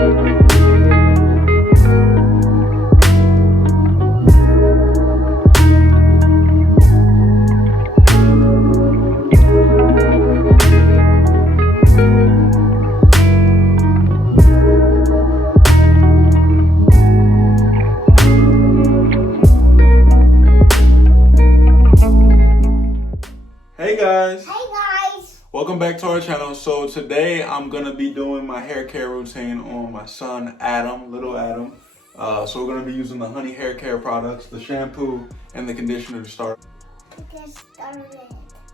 Hey guys! Hey guys! Welcome back to our channel. So today I'm going to be doing my hair care routine on my son Adam, little Adam. So we're going to be using the Honey Hair Care products, the shampoo, and the conditioner to start. Get started.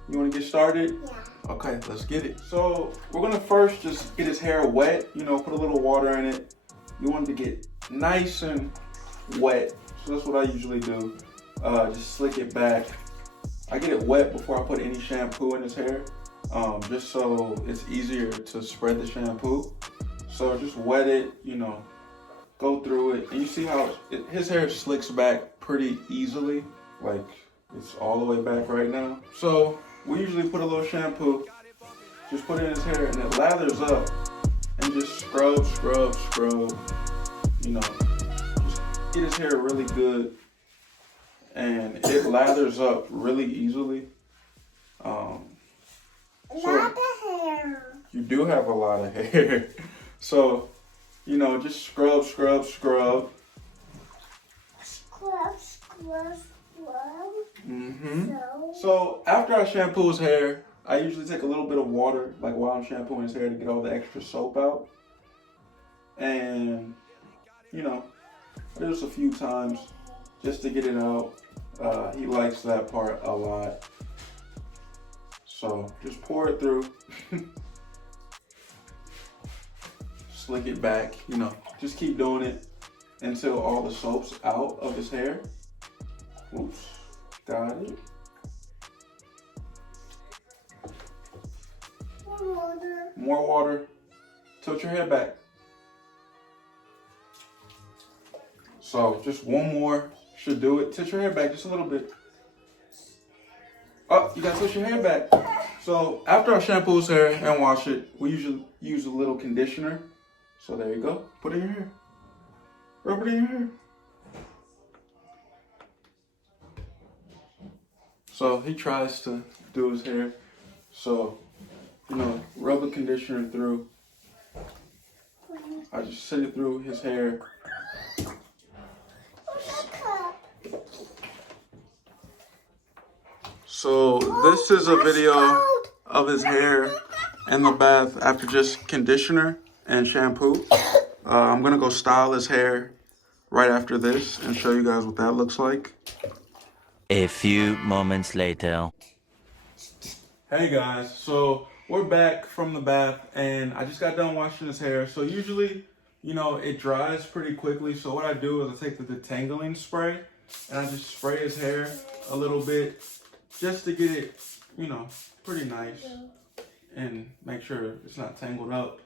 You want to get started? Yeah. Okay, let's get it. So we're going to first just get his hair wet, put a little water in it. You want it to get nice and wet. So that's what I usually do. Just slick it back. I get it wet before I put any shampoo in his hair, just so it's easier to spread the shampoo. So just wet it, go through it. And you see how his hair slicks back pretty easily, like it's all the way back right now. So we usually put a little shampoo, just put it in his hair and it lathers up and just scrub, just get his hair really good. And it lathers up really easily. A lot of hair. You do have a lot of hair. So, just scrub. Scrub. So after I shampoo his hair, I usually take a little bit of water, like while I'm shampooing his hair, to get all the extra soap out. And, I do this a few times just to get it out. He likes that part a lot. So just pour it through. Slick it back, just keep doing it until all the soap's out of his hair. Oops, got it. More water. More water. Tilt your head back. So just one more should do it. Tilt your hair back just a little bit. Oh, you gotta tilt your hair back. So after I shampoo his hair and wash it, we usually use a little conditioner. So there you go. Put it in your hair. Rub it in your hair. So he tries to do his hair. So, rub the conditioner through. I just send it through his hair. So this is a video of his hair in the bath after just conditioner and shampoo. I'm gonna go style his hair right after this and show you guys what that looks like. A few moments later. Hey guys, so we're back from the bath and I just got done washing his hair. So usually, it dries pretty quickly. So what I do is I take the Detangling spray and I just spray his hair a little bit, just to get it, pretty nice and make sure it's not tangled up.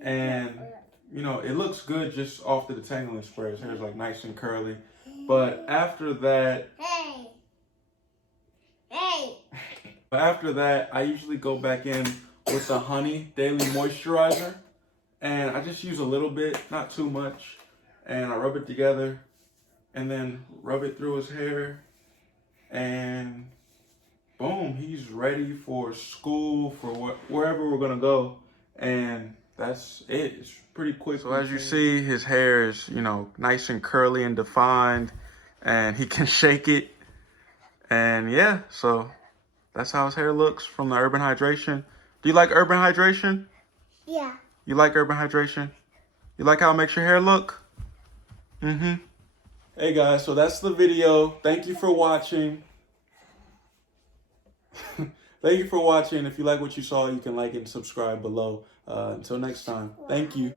And, it looks good just off the detangling spray. His hair's like nice and curly. But after that, after that, I usually go back in with the Honey Daily Moisturizer. And I just use a little bit, not too much. And I rub it together and then rub it through his hair. And boom, he's ready for school, for wherever we're gonna go. And that's it. It's pretty quick. So as you see, his hair is, nice and curly and defined, and he can shake it. And yeah, so that's how his hair looks from the Urban Hydration. Do you like Urban Hydration? Yeah. You like Urban Hydration? You like how it makes your hair look? Hey guys, so that's the video. Thank you for watching. Thank you for watching. If you like what you saw, you can like and subscribe below. Until next time, thank you.